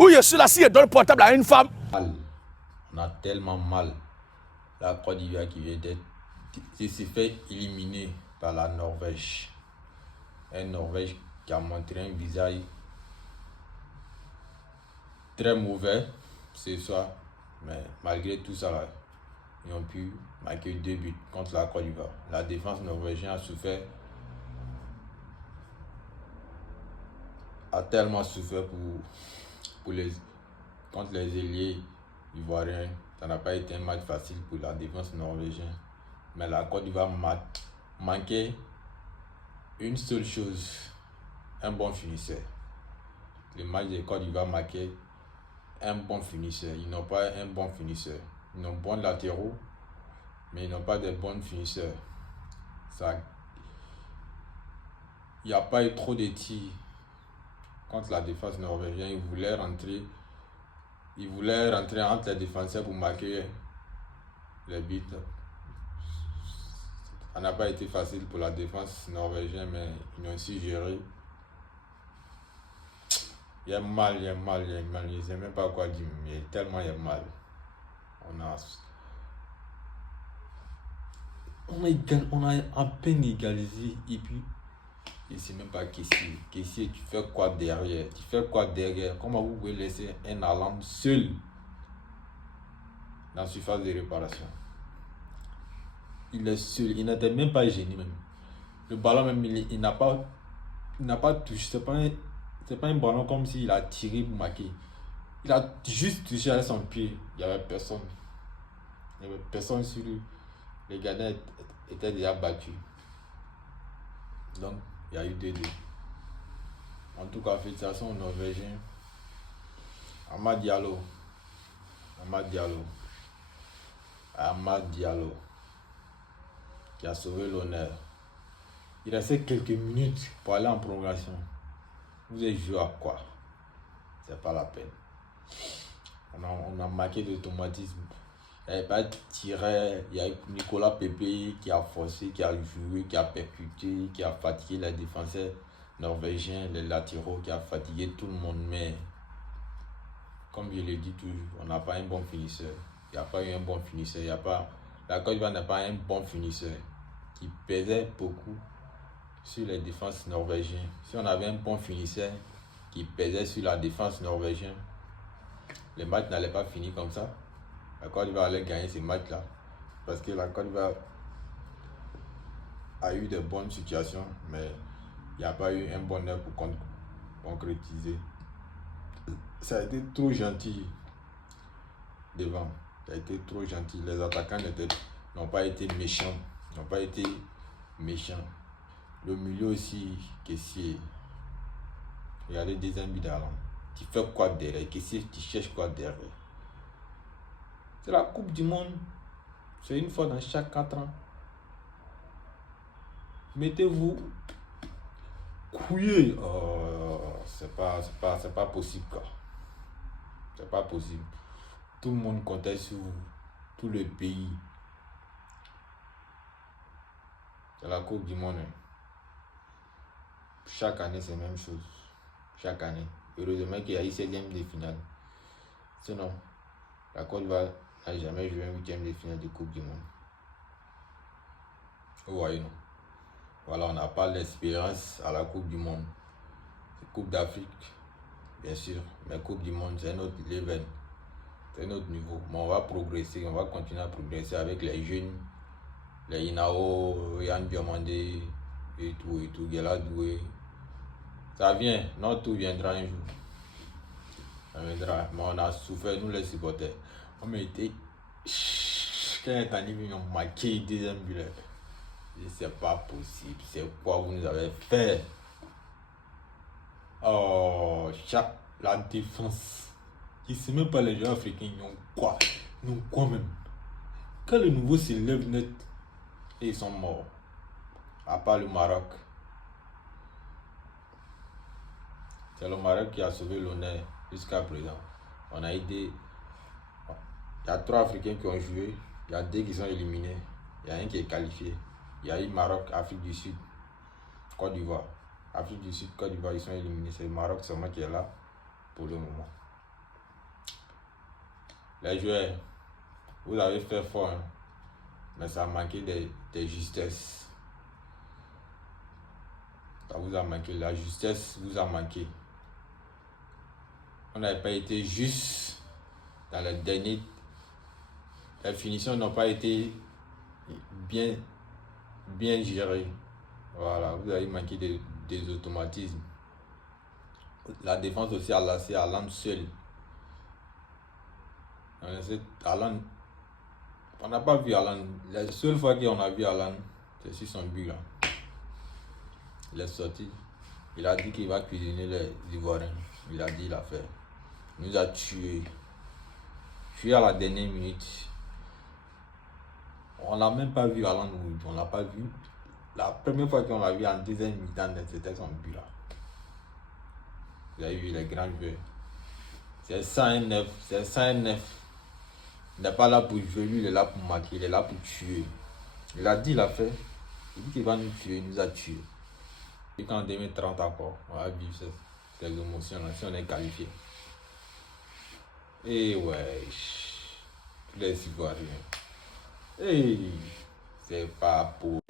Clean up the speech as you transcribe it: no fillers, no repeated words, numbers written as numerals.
Où je suis là, si je donne le portable à une femme. On a tellement mal. La Côte d'Ivoire qui vient d'être, s'est fait éliminer par la Norvège. Un Norvège qui a montré un visage très mauvais ce soir. Mais malgré tout ça, là, ils ont pu marquer 2 buts contre la Côte d'Ivoire. La défense norvégienne a tellement souffert contre les ailiers ivoiriens. Ça n'a pas été un match facile pour la défense norvégienne. Mais la Côte d'Ivoire manquait une seule chose, un bon finisseur. Le match de Côte d'Ivoire manquait un bon finisseur. Ils n'ont pas un bon finisseur. Ils ont bons latéraux, mais ils n'ont pas de bons finisseurs. Il n'y a pas eu trop de tirs contre la défense norvégienne. Ils voulaient rentrer entre les défenseurs pour marquer les buts. Ça n'a pas été facile pour la défense norvégienne, mais ils ont su gérer. Il y a mal. Je ne sais même pas quoi dire, mais tellement il y a mal. On a à peine égalisé et puis je ne sais même pas Kessié, tu fais quoi derrière? Comment vous pouvez laisser un Haaland seul dans la surface de réparation? Il est seul, il n'était même pas gêné même. Le ballon même, il n'a pas touché. C'est pas un ballon comme s'il a tiré pour marquer. Il a juste touché avec son pied. Il n'y avait personne. Il n'y avait personne sur lui. Les gardiens étaient déjà battus. Donc, il y a eu 2-2. En tout cas, félicitations aux Norvégiens. Amad Diallo, qui a sauvé l'honneur. Il restait quelques minutes pour aller en prolongation. Vous avez joué à quoi? C'est pas la peine. On a marqué d'automatisme. Il n'y avait pas de tireur. Il y a eu Nicolas Pepe qui a forcé, qui a joué, qui a percuté, qui a fatigué les défenseurs norvégiens, les latéraux, qui a fatigué tout le monde. Mais comme je l'ai dit toujours, on n'a pas un bon finisseur. Il n'y a pas eu un bon finisseur. La Côte d'Ivoire n'a pas un bon finisseur qui pesait beaucoup sur les défenses norvégiennes. Si on avait un bon finisseur qui pesait sur la défense norvégienne, le match n'allait pas finir comme ça. La Côte d'Ivoire allait gagner ce match-là. Parce que la Côte d'Ivoire a eu de bonnes situations, mais il n'y a pas eu un bon œuvre pour concrétiser. Ça a été trop gentil devant. Ça a été trop gentil. Les attaquants n'ont pas été méchants. Le milieu aussi, Kessié. Regardez deuxième but d'Haaland. Tu fais quoi derrière? Kessié, tu cherches quoi derrière? C'est la Coupe du Monde. C'est une fois dans chaque 4 ans. Mettez-vous couillé. C'est pas possible, quoi. C'est pas possible. Tout le monde comptait sur vous. Tout le pays. C'est la Coupe du Monde. Chaque année, c'est la même chose. Chaque année. Heureusement qu'il y a eu 16e de finale. Sinon, la Côte d'Ivoire n'a jamais joué un 8e de finale de Coupe du Monde. Vous voyez, non? Voilà, on n'a pas l'espérance à la Coupe du Monde. C'est Coupe d'Afrique, bien sûr. Mais Coupe du Monde, c'est notre level. C'est notre niveau. Mais on va progresser, on va continuer à progresser avec les jeunes. Les Inao, Yann Diomandé, et tout, Guéladoué. Ça vient, notre tour viendra un jour. Ça viendra. Mais on a souffert, nous les supporters. On a été. Quand il est arrivé, ils ont marqué le deuxième but. C'est pas possible. C'est quoi vous nous avez fait? Oh, la défense. Je ne sais même pas les joueurs africains, ils ont quoi? Ils ont quoi même? Quand le nouveau s'élève net, et ils sont morts. À part le Maroc. C'est le Maroc qui a sauvé l'honneur jusqu'à présent. On a aidé. Il y a 3 Africains qui ont joué. Il y a 2 qui sont éliminés. Il y a un qui est qualifié. Il y a eu Maroc, Afrique du Sud, Côte d'Ivoire. Afrique du Sud, Côte d'Ivoire, ils sont éliminés. C'est le Maroc seulement qui est là pour le moment. Les joueurs, vous avez fait fort, hein, mais ça a manqué des justesses. Ça vous a manqué, la justesse vous a manqué. On n'avait pas été juste dans les derniers. Les finitions n'ont pas été bien gérées. Voilà, vous avez manqué des automatismes. La défense aussi a laissé Haaland seul. On n'a pas vu Haaland. La seule fois qu'on a vu Haaland, c'est sur son but là. Il est sorti. Il a dit qu'il va cuisiner les Ivoiriens. Il a dit, il a fait. Il nous a tués. Tués à la dernière minute. On n'a même pas vu Haaland. On l'a pas vu. La première fois qu'on l'a vu en deuxième mi-temps, c'était son but là. Vous avez vu les grands joueurs. C'est 109. C'est 109. Il n'est pas là pour jouer, lui il est là pour marquer, il est là pour tuer. Il a dit, il a fait. Il dit qu'il va nous tuer, il nous a tués. Et qu'en 2030 encore, on va vivre ces émotions là, si on est qualifié. Et ouais, tous les Ivoiriens. Et c'est pas pour.